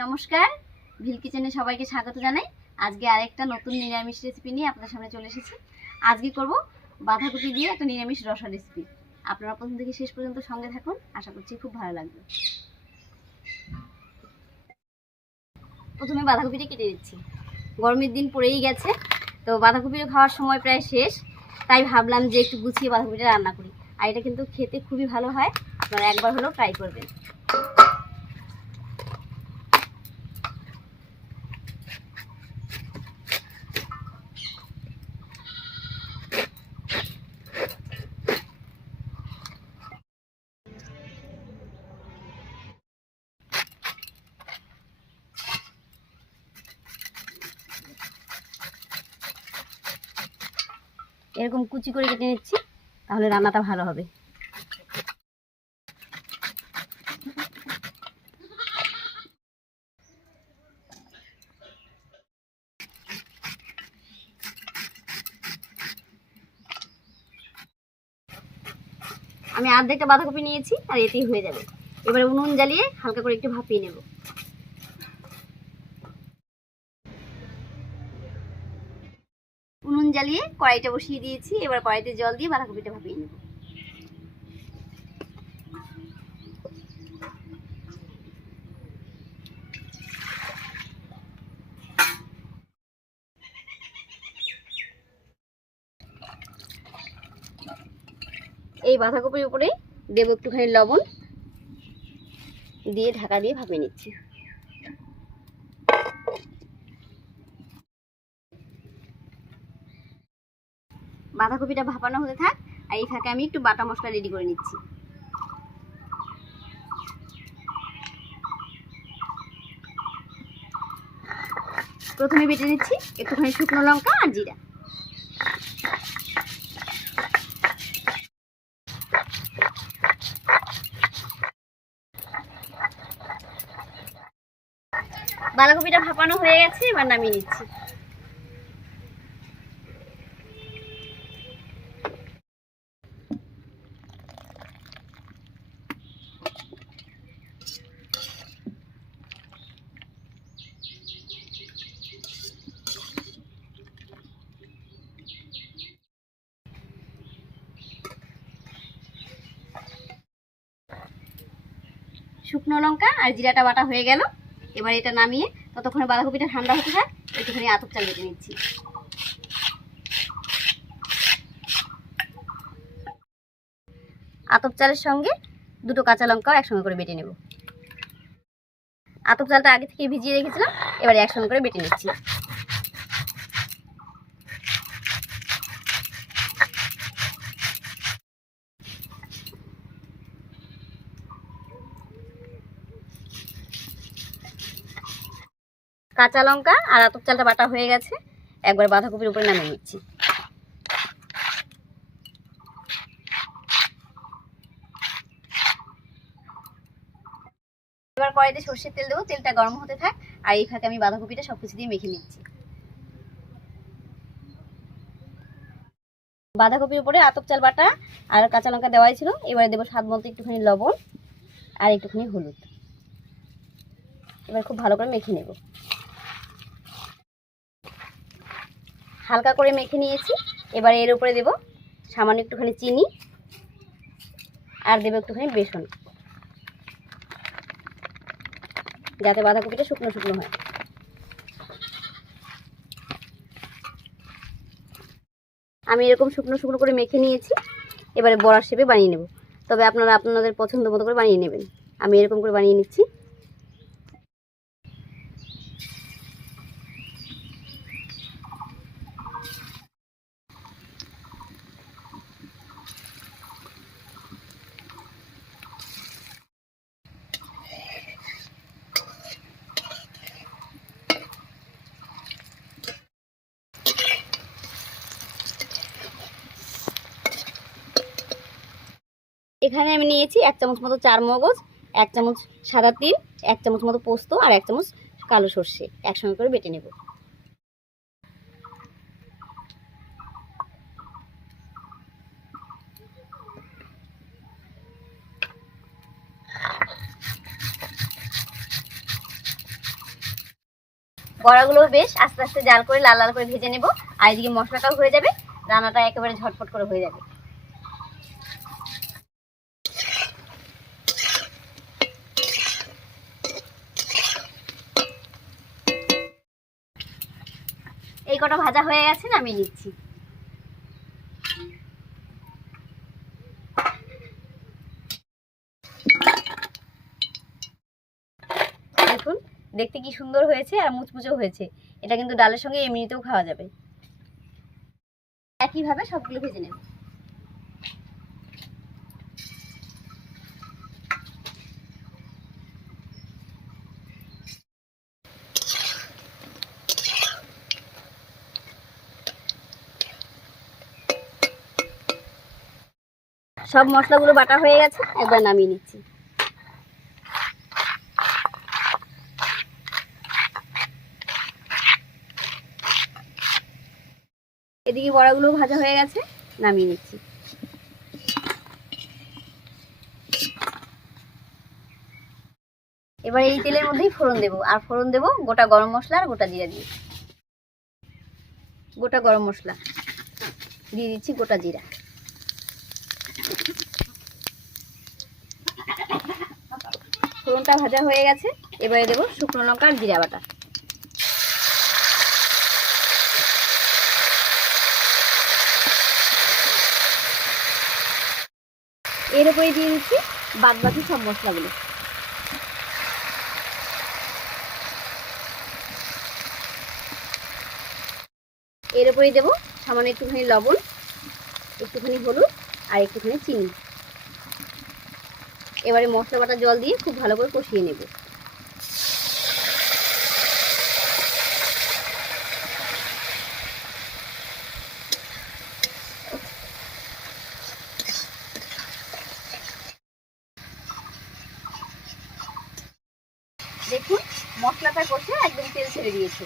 নমস্কার, ভিল কিচেনে সবাইকে স্বাগত জানাই। আজকে আরেকটা নতুন নিরামিষ রেসিপি নিয়ে আপনাদের সামনে চলে এসেছি। আজকে করব বাঁধাকপি দিয়ে একটা নিরামিষ রসা রেসিপি আপনারা প্রথম থেকে শেষ পর্যন্ত সঙ্গে থাকুন, আশা করছি খুব ভালো লাগবে। প্রথমে বাঁধাকপিটা কেটে দিচ্ছি গরমের দিন পড়েই গেছে, তো বাঁধাকপিটা খাওয়ার সময় প্রায় শেষ। তাই ভাবলাম যে একটু গুছিয়ে বাঁধাকপিটা রান্না করি। আর এটা কিন্তু খেতে খুবই ভালো হয়, আপনারা একবার হলেও ট্রাই করবেন। এরকম কুচি করে কেটে নিচ্ছি, তাহলে রান্নাটা ভালো হবে। আমি আর্ধেকটা বাঁধাকপি নিয়েছি, আর এতেই হয়ে যাবে। এবারে উনুন জ্বালিয়ে হালকা করে একটু ভাপিয়ে নেব। জ্বালিয়ে কড়াইটা বসিয়ে দিয়েছি। এবার কড়াইতে জল দিয়ে বাঁধাকপিটা ভাপিয়ে নেব। এই বাঁধাকপির উপরে দেবো একটুখানি লবণ দিয়ে ঢাকা দিয়ে ভাপিয়ে নিচ্ছি। বাঁধাকপিটা ভাপানো হতে থাক, আর এই ফাঁকে আমি একটু বাটা মশলা রেডি করে নিচ্ছি। প্রথমে বেটে নিচ্ছি একটুখানি শুকনো লঙ্কা আর জিরা। বাঁধাকপিটা ভাপানো হয়ে গেছে, এবার নামিয়ে নিচ্ছি। শুকনো লঙ্কা আর জিরাটা বাটা হয়ে গেল। এবার এটা নামিয়ে ততক্ষণে বাঁধাকপিটা ঠান্ডা হতে হয় একটুখানি আতপ চাল বেটে নিচ্ছি। আতপ চালের সঙ্গে দুটো কাঁচা লঙ্কাও একসঙ্গে করে বেটে নেব। আতপ চালটা আগে থেকে ভিজিয়ে রেখেছিলাম, এবার একসঙ্গে করে বেটে নিচ্ছি। কাঁচা লঙ্কা আর আতপ চালটা বাটা হয়ে গেছে। একবার বাঁধাকপির উপরে নামিয়ে নিচ্ছি। এবার কড়াইতে সর্ষের তেল দেবো, তেলটা গরম হতে থাক, আর এই ফাঁকে আমি বাঁধাকপিটা সব কিছু দিয়ে মেখে নিচ্ছি। বাঁধাকপির উপরে আতপ চাল বাটা আর কাঁচা লঙ্কা দেওয়াই ছিল, এবারে দেবো স্বাদ মতো একটুখানি লবণ আর একটুখানি হলুদ। এবার খুব ভালো করে মেখে নেব। হালকা করে মেখে নিয়েছি। এবার এর উপরে দেব সামান্য একটুখানি চিনি আর দেবো একটুখানি বেসন, যাতে বাঁধাকপিটা শুকনো শুকনো হয়। আমি এরকম শুকনো শুকনো করে মেখে নিয়েছি, এবারে বড়ার শেপে বানিয়ে নেব। তবে আপনারা আপনাদের পছন্দ মতো করে বানিয়ে নেবেন। আমি এরকম করে বানিয়ে নিচ্ছি। এখানে আমি নিয়েছি এক চামচ মতো চার মগজ এক চামচ সাদা তিল, এক চামচ মতো পোস্ত আর এক চামচ কালো সর্ষে একসঙ্গে করে বেটে নেব। বড়াগুলো বেশ আস্তে আস্তে জাল করে লাল লাল করে ভেজে নেব, আর এদিকে মশলাটাও হয়ে যাবে, রান্নাটা একেবারে ঝটফট করে হয়ে যাবে। এই কটা ভাজা হয়ে গেছে না আমি নিচ্ছি। দেখুন, দেখতে কি সুন্দর হয়েছে আর মুচমুচো হয়েছে। এটা কিন্তু ডালের সঙ্গে এমনিতেও খাওয়া যাবে। একইভাবে সবগুলো ভেজে নেব। সব মশলাগুলো বাটা হয়ে গেছে, একবার নামিয়ে নিচ্ছি। এদিকে বড়াগুলো ভাজা হয়ে গেছে, নামিয়ে নিচ্ছি। এবার এই তেলের মধ্যেই ফোড়ন দেবো, আর ফোড়ন দেবো গোটা গরম মশলা আর গোটা জিরা দিয়ে। গোটা গরম মশলা, দিয়ে দিচ্ছি গোটা জিরা। ফোড়নটা ভাজা হয়ে গেছে। এবারে দেবো শুকনো লঙ্কা আর জিরা বাটা। এর উপরে দিয়ে দিচ্ছি বাদ বাকি সব মশলাগুলো। এর উপরে দেবো সামান্য একটুখানি লবণ, একটুখানি হলুদ আর একটুখানি চিনি। এবারে মশলা বাটা জল দিয়ে খুব ভালো করে কষিয়ে নেব। দেখুন, মশলাটা কষে একদম তেল ছেড়ে দিয়েছে।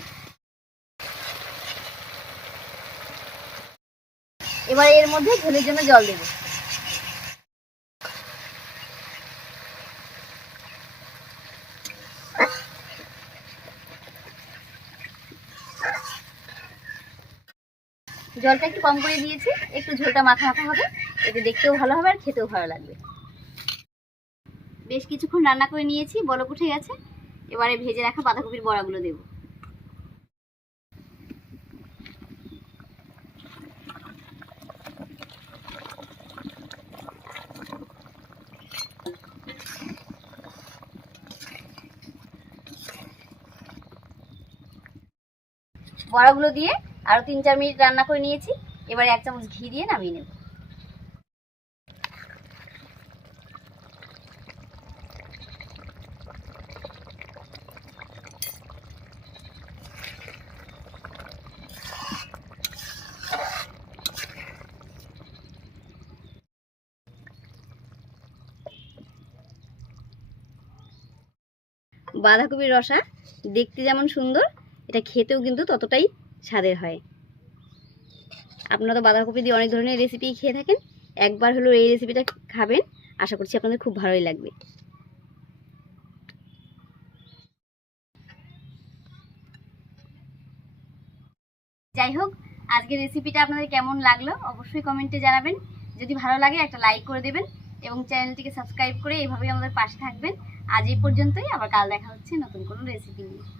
এবার এর মধ্যে ঝোলের জন্য জল দেবো। জলটা একটু কম করে দিয়েছি। একটু ঝোলটা মাখা মাখা হবে। এতে দেখতেও ভালো হবে আর খেতেও ভালো লাগবে। বেশ কিছুক্ষণ রান্না করে নিয়েছি, বলক উঠে গেছে। এবারে ভেজে রাখা বাঁধাকপির বড়াগুলো দেবো। বড়াগুলো দিয়ে আরও তিন চার মিনিট রান্না করে নিয়েছি। এবারে এক চামচ ঘি দিয়ে নামিয়ে নেব। বাঁধাকপির রসা দেখতে যেমন সুন্দর, এটা খেতেও কিন্তু ততটাই স্বাদের হয়। আপনারা তো বাঁধাকপি দিয়ে অনেক ধরনের রেসিপি খেয়ে থাকেন। একবার হলো এই রেসিপিটা খাবেন। আশা করছি আপনাদের খুব ভালোই লাগবে। যাই হোক, আজকের রেসিপিটা আপনাদের কেমন লাগল অবশ্যই কমেন্টে জানাবেন। যদি ভালো লাগে একটা লাইক করে দেবেন এবং চ্যানেলটিকে সাবস্ক্রাইব করে এভাবেই আমাদের পাশে থাকবেন। আজ এই পর্যন্তই, আবার কাল দেখা হচ্ছে নতুন কোনো রেসিপি নিয়ে।